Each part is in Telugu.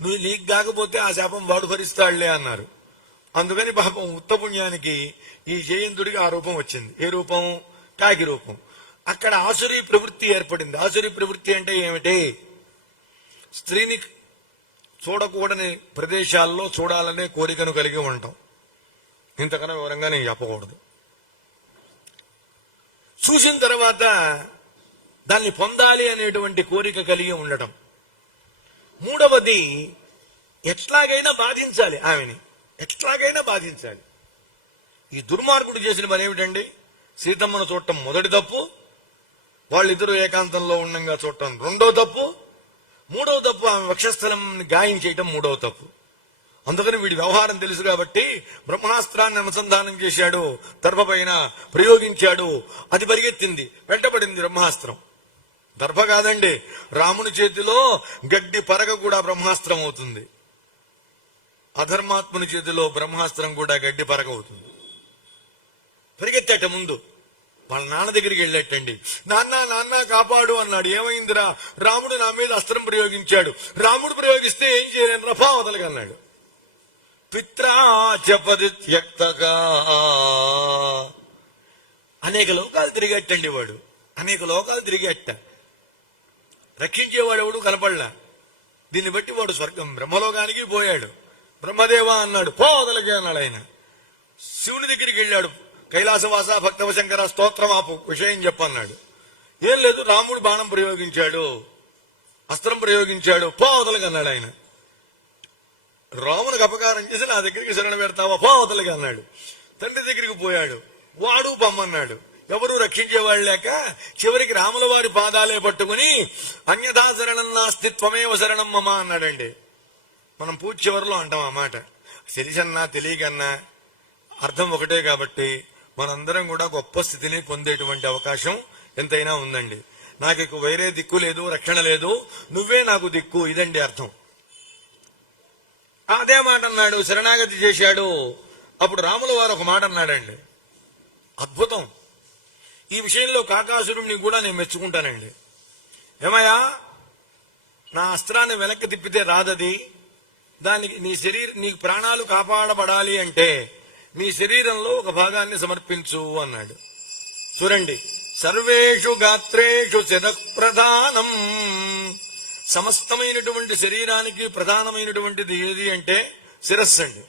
నువ్వు నీకు కాకపోతే ఆ శాపం వాడు భరిస్తాడులే అన్నారు. అందుకని పాపం ఉత్తపుణ్యానికి ఈ జయంతుడికి ఆ రూపం వచ్చింది. ఏ రూపం? కాకి రూపం. అక్కడ ఆసురీ ప్రవృత్తి ఏర్పడింది. ఆసురీ ప్రవృత్తి అంటే ఏమిటి? స్త్రీని చూడకూడని ప్రదేశాల్లో చూడాలనే కోరికను కలిగి ఉంటాం. ఇంతకన్నా వివరంగా నేను చెప్పకూడదు. చూసిన తర్వాత దాన్ని పొందాలి అనేటువంటి కోరిక కలిగి ఉండటం. మూడవది, ఎట్లాగైనా బాధించాలి ఆమెని, ఎట్లాగైనా బాధించాలి. ఈ దుర్మార్గుడు చేసిన పని ఏమిటండి? సీతమ్మను చూడటం మొదటి తప్పు, వాళ్ళిద్దరూ ఏకాంతంలో ఉండంగా చూడటం రెండో తప్పు, మూడవ తప్పు ఆమె వక్షస్థలం గాయం చేయటం మూడవ తప్పు. అందుకని వీడి వ్యవహారం తెలుసు కాబట్టి బ్రహ్మాస్త్రాన్ని అనుసంధానం చేశాడు, దర్భపైన ప్రయోగించాడు. అది పరిగెత్తింది, వెంటబడింది బ్రహ్మాస్త్రం. దర్భ కాదండి, రాముని చేతిలో గడ్డి పరగ కూడా బ్రహ్మాస్త్రం అవుతుంది. అధర్మాత్ముని చేతిలో బ్రహ్మాస్త్రం కూడా గడ్డి పరగ అవుతుంది. పరిగెత్తాట ముందు, వాళ్ళ నాన్న దగ్గరికి వెళ్ళేటండి. నాన్న నాన్న కాపాడు అన్నాడు. ఏమైందిరా? రాముడు నా మీద అస్త్రం ప్రయోగించాడు. రాముడు ప్రయోగిస్తే ఏం చేయలేను, రఫా వదలగా అన్నాడు. పిత్రాచపదిత్యక్తగా అనేక లోకాలు తిరిగేటండి వాడు, అనేక లోకాలు తిరిగేట. రక్షించేవాడు ఎవడు కనపడలా. దీన్ని బట్టి వాడు స్వర్గం బ్రహ్మలోకానికి పోయాడు. బ్రహ్మదేవ అన్నాడు, పో వదలగే అన్నాడు ఆయన. శివుని దగ్గరికి వెళ్ళాడు, కైలాసవాస భక్తవ శంకర స్తోత్రం ఆపు, విషయం చెప్పన్నాడు. ఏం లేదు, రాముడు బాణం ప్రయోగించాడు, అస్త్రం ప్రయోగించాడు, పో వదలగన్నాడు ఆయన. రామునికి అపకారం చేసి నా దగ్గరికి శరణ పెడతావా, పో వదలగా అన్నాడు. తండ్రి దగ్గరికి పోయాడు, వాడు బొమ్మన్నాడు. ఎవరు రక్షించేవాళ్ళు లేక చివరికి రాముల వారి పాదాలే పట్టుకుని అన్యథా శరణం నాస్తిత్వమేవ శరణం మమ అన్నాడండి. మనం పూజ చివరిలో అంటాం ఆ మాట. తెలిసన్నా తెలియకన్నా అర్థం ఒకటే కాబట్టి మనందరం కూడా గొప్ప స్థితిని పొందేటువంటి అవకాశం ఎంతైనా ఉందండి. నాకు వేరే దిక్కు లేదు, రక్షణ లేదు, నువ్వే నాకు దిక్కు, ఇదండి అర్థం. అదే మాట అన్నాడు, శరణాగతి చేశాడు. అప్పుడు రాముల వారు ఒక మాట అన్నాడండి, అద్భుతం. ఈ విషయంలో కాకాసురుడిని కూడా నేను మెచ్చుకుంటానండి. ఏమయ్యా, నా అస్త్రాన్ని వెనక్కి తిప్పితే రాదది, దానికి నీకు ప్రాణాలు కాపాడబడాలి అంటే నీ శరీరంలో ఒక భాగాన్ని సమర్పించు అన్నాడు. చూడండి, సర్వేషు గాత్రేషు శిరఃప్రధానం, సమస్తమైనటువంటి శరీరానికి ప్రధానమైనటువంటిది ఏది అంటే శిరస్సు అండి.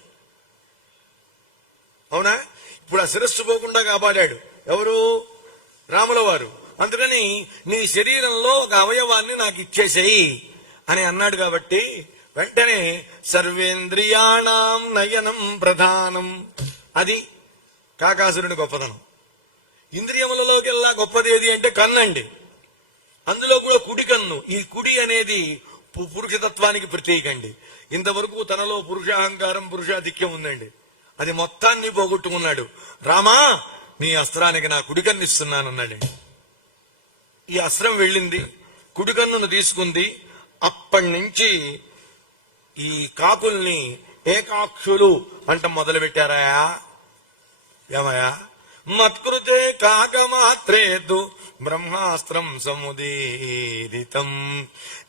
అవునా? ఇప్పుడు ఆ శిరస్సు పోకుండా కాపాడాడు ఎవరు? రాముల వారు. అందుకని నీ శరీరంలో ఒక అవయవాన్ని నాకు ఇచ్చేసేయి అని అన్నాడు. కాబట్టి వెంటనే సర్వేంద్రియాణం నయనం ప్రధానం, అది కాకాసురుని గొప్పతనం. ఇంద్రియములలోకెల్లా గొప్పదేది అంటే కన్నండి. అందులో కూడా కుడి కన్ను. ఈ కుడి అనేది పురుషతత్వానికి ప్రతీకండి. ఇంతవరకు తనలో పురుషాహంకారం, పురుషాధిక్యం ఉందండి. అది మొత్తాన్ని పోగొట్టుకున్నాడు. రామా, నీ అస్త్రానికి నా కుడి కన్ను ఇస్తున్నానన్నాడండి. ఈ అస్త్రం వెళ్ళింది, కుడి కన్నును తీసుకుంది. అప్పటి నుంచి ఈ కాకుల్ని ఏకాక్షులు అంట మొదలు పెట్టారాయా. ఏమయ్యా, మత్కృతే కాకమాత్రేతు బ్రహ్మాస్త్రం సముదీరితం.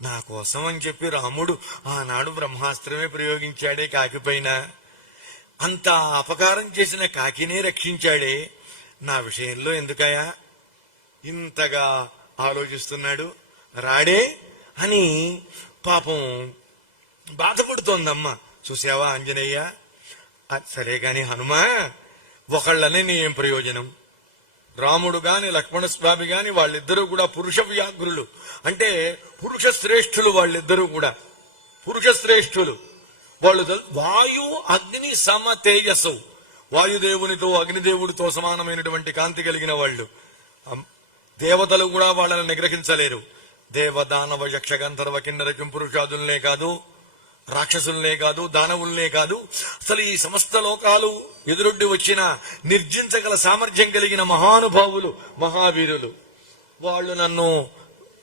నా కోసం అని చెప్పి రాముడు ఆనాడు బ్రహ్మాస్త్రమే ప్రయోగించాడే కాకిపైన. అంత అపకారం చేసిన కాకినే రక్షించాడే, నా విషయంలో ఎందుకయా ఇంతగా ఆలోచిస్తున్నాడు రాడే అని పాపం బాధపడుతోందమ్మ. చూసావా ఆంజనేయ, సరే గాని హనుమా, ఒకళ్ళనే నీ ఏం ప్రయోజనం? రాముడు గాని లక్ష్మణస్వామి గాని వాళ్ళిద్దరూ కూడా పురుష వ్యాఘ్రులు, అంటే పురుష శ్రేష్ఠులు. వాళ్ళిద్దరూ కూడా పురుష శ్రేష్ఠులు. వాళ్ళు వాయు అగ్ని సమ తేజస్సు, వాయుదేవునితో అగ్నిదేవుడితో సమానమైనటువంటి కాంతి కలిగిన వాళ్ళు. దేవతలు కూడా వాళ్ళని నిగ్రహించలేరు. దేవదానవ యక్ష గంధర్వ కిన్నర కింపురుషాదుల్నే కాదు, రాక్షసుల్నే కాదు, దానవుల్నే కాదు, అసలు ఈ సమస్త లోకాలు ఎదురొడ్డి వచ్చిన నిర్జించగల సామర్థ్యం కలిగిన మహానుభావులు, మహావీరులు. వాళ్ళు నన్ను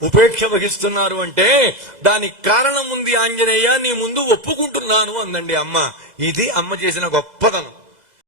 ఉపేక్ష వహిస్తున్నారు అంటే దానికి కారణం ఉంది ఆంజనేయ, నీ ముందు ఒప్పుకుంటున్నాను అందండి అమ్మ. ఇది అమ్మ చేసిన గొప్పతనం.